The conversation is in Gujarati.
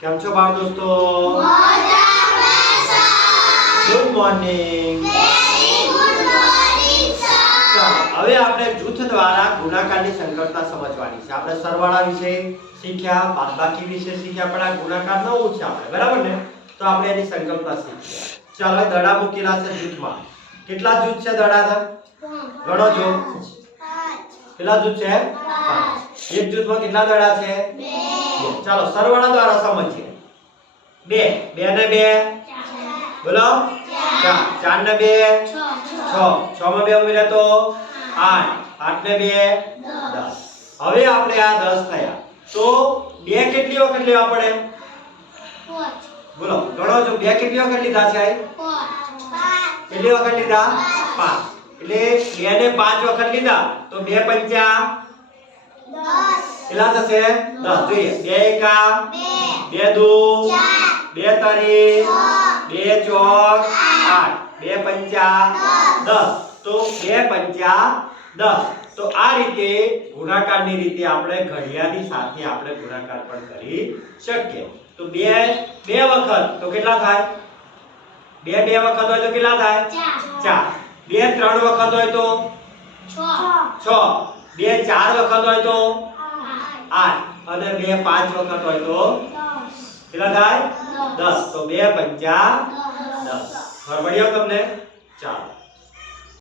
કેમ છો બાળ દોસ્તો? Good morning. હવે આપણે જૂથ દ્વારા ગુણાકારની સંકલ્પના સમજવાની છે. આપણે સરવાળા વિશે શીખ્યા, બાદબાકી વિશે શીખ્યા, પણ આ ગુણાકાર નવું છે આપણે, બરાબર ને? તો આપણે એની સંકલ્પના શીખીએ. ચાલો, દડા મૂકેલા છે જૂથમાં. કેટલા જૂથ છે દડાના? ગણો જો. કેટલા જૂથ છે? 5. એક જૂથમાં કેટલા દડા છે? 2. ચાલો સરવાળા દ્વારા સમજીએ. 2 2 ને 2 બોલો 4 4 ને 2 6 6 માં 2 ઉમેર્યા તો 8 8 ને 2 10. હવે આપણે આ 10 થયા તો 2 કેટલી વખત લેવા પડે? 5. બોલો ગણો જો. 2 કેટલી વખત લીધા છે? 5. કેટલી વખત લીધા? 5. એટલે 2 ને 5 વખત લીધા તો 2 પંચા 10. કેટલા થશે? 10. જોઈએ 2 એકા 2 દુ 2 તરી 2 ચોક 8 2 પંચા 10. તો 2 પંચા 10. તો આ રીતે ગુણાકારની રીતે આપણે ઘડિયાની સાથે આપણે ગુણાકાર પણ કરી શકીએ. તો 2 વખત તો કેટલા થાય? 2 વખત હોય તો કેટલા થાય? 4. 2 3 વખત હોય તો 6. 2 4 વખત હોય તો 8 અને 2 5 વખત હોય તો કેટલા થાય? 10. તો 2 પંચા 10. ખબર પડી તમને? ચાલો.